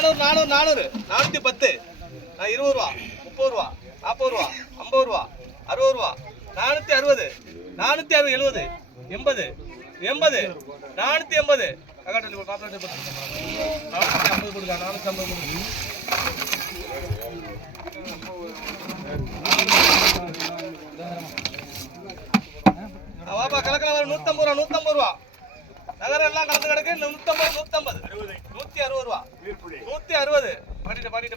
நானூறு நானூறு நானூறு. நானூத்தி பத்து. நான் இருபது ரூபா. முப்பது ரூபா. நாற்பது ரூபா. ஐம்பது ரூபா. அறுபது ரூபா. நானூத்தி அறுபது. நானூத்தி அறுபது எழுபது. எண்பது. எண்பது. நானூத்தி எண்பது. நானூத்தி ஐம்பது ஐம்பது வாப்பா கலக்கல நூற்றம்பது நூத்தம்பது ரூபா நூத்தம்பது ரூபா. நகரம் எல்லாம் கலந்து கிடக்கு. நூத்தம்பது நூத்தம்பது. நூத்தி அறுபது ரூபா. நூத்தி அறுபது.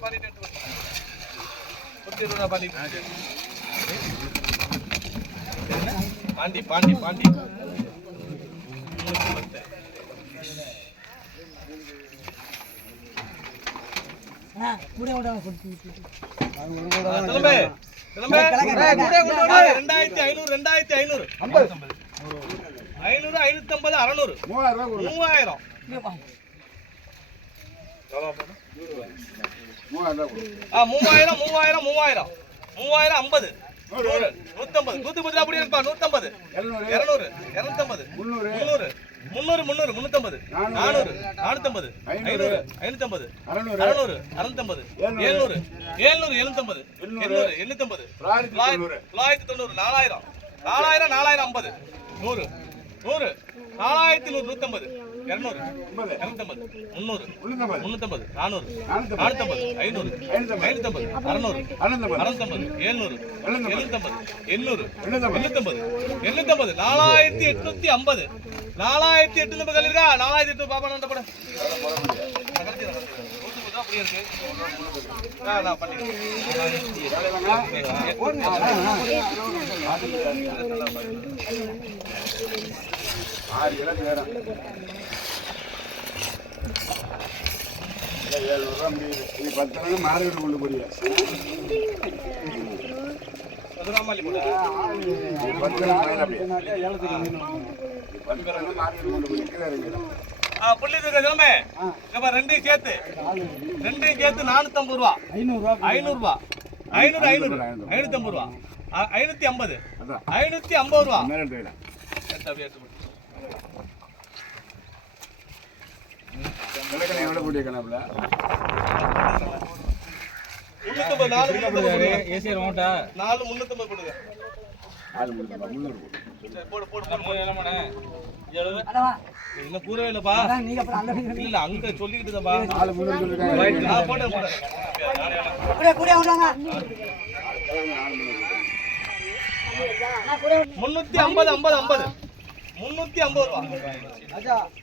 பாடிட்டு எடுத்து கொடு. நூத்தி இருபது ரூபா பாடிட்டு பாண்டி பாண்டி பாண்டி. ரெண்டாயிரத்தி ஐநூறு ரெண்டாயிரத்தி ஐநூறு. ஐநூறு ஐநூத்தி ஐம்பது அறநூறு. மூவாயிரம் ஆ மூவாயிரம் மூவாயிரம் மூவாயிரம். மூவாயிரம் ஐம்பது. நூறு. நூத்தம்பது. நூத்தி பத்து ரூபா அப்படி இருப்பா நூத்தம்பது. இருநூறு. இருநூத்தம்பது. முந்நூறு. முந்நூறு. முந்நூறு முந்நூத்தம்பது. நானூறு. நானூத்தம்பது. ஐநூறு. ஐநூத்தம்பது. அறநூறு. அறுநூத்தம்பது. ஏழ்நூறு ஏழ்நூறு எழுநூத்தம்பது. எண்ணூறு. எண்ணூத்தம்பது. தொள்ளாயிரத்தி தொண்ணூறு. நாலாயிரம். நாலாயிரம் நாலாயிரம் ஐம்பது. நூறு. நூறு. நாலாயிரத்தி நூறு நூத்தம்பது. இருநூறு. இருநூத்தம்பது. முந்நூறு. முந்நூத்தம்பது. நானூறு. நானூத்தம்பது. ஐநூறு. ஐநூத்தம்பது. அறநூறு. அறுநூத்தம்பது. ஏழ்நூறு எழுநூத்தம்பது. எண்ணூறு. எண்ணூத்தம்பது. எண்ணூத்தம்பது. நாலாயிரத்தி எட்நூத்தி ஐம்பது. நாலாயிரத்தி எட்நூத்தி கல்லிருக்கா நாலாயிரத்தி எட்நூறு பாப்பா நான் இருக்கு ஆறு கிலோ முடியுது நீ பத்து நாள் மார்க்கெட் கொண்டு போறியா பத்து நாள் மார்க்கெட் கொண்டு போய் கீழே இறங்கிடும் ஆ, புள்ளி இருக்கு கிழமை இப்ப ரெண்டையும் சேர்த்து. ரெண்டையும் சேர்த்து நானூத்தி ஐம்பது ரூபா. ஐநூறு ரூபா ஐநூறு ஐநூறு. ஐநூத்தி ஐம்பது ரூபா ஐநூத்தி ஐம்பது. ஐநூத்தி ஐம்பது ரூபா. விளக்கணை எவ்வளோ கூடிய கணப்பில் நாலு முன்னூத்தம்பது போடுங்க. நாலு முன்னூத்தம்பது போடு போடு, போடு, இன்னும் கூறவே இல்லப்பா இல்ல அங்க சொல்லிக்கிட்டுதாப்பா ஆள் சொல்லிருக்காங்க போடு, முன்னூத்தி ஐம்பது ஐம்பது ஐம்பது முன்னூத்தி ஐம்பது ரூபா.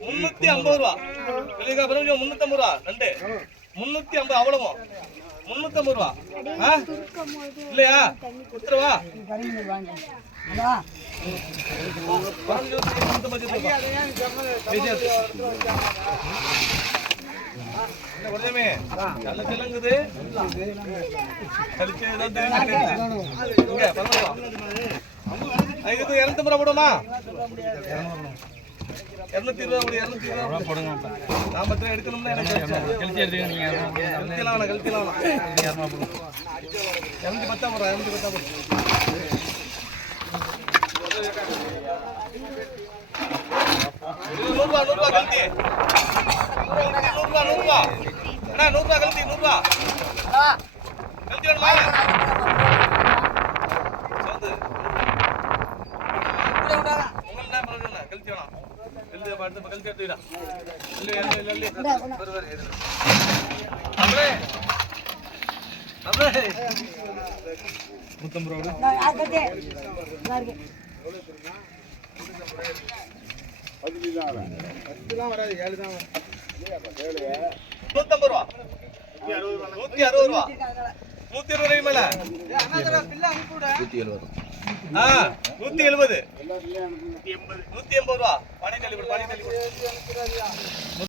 முன்னூத்தி ஐம்பது ரூபா. வெளியே பிறகு முன்னூத்தி ஐம்பது ரூபா. ரெண்டு. முன்னூத்தி ஐம்பது அவ்வளவும் முன்னூத்தி ஐம்பது ரூபா. ஆ? இல்லையா? கொடுத்துருவா. குழந்தைமே, நல்ல. கழிச்சு இதுக்கு இருநூத்தம்பது ரூபா போடுமா இருநூத்தி இருபது கொடு, இருநூத்தி இருபது ரூபா போடுங்க நாம இத்தனை எடுக்கணும்னா எனக்கு கழிச்சலாம் வேணாம், கழிச்சலாம் வேணாம். இருநூத்தி பத்தா போடுறா இருநூத்தி பத்தா போடு. இது நூறுரூவா நூறுரூவா கழட்டி நூறுரூவா நூறுரூவா. அண்ணா நூறுரூவா கழட்டி நூறுரூவா. பரவாயில்ல கழிச்சு வேணாம் கழிச்சு ரூபா. நூத்தி ரூபா அறுபது ரூபா. நூத்தி இருபது ரூபாய் மேல? ஆ நூற்றி எழுபது. நூத்தி எனக்கு நூற்றி எண்பது ரூபா. பனி தள்ளி கொடு பனி தள்ளி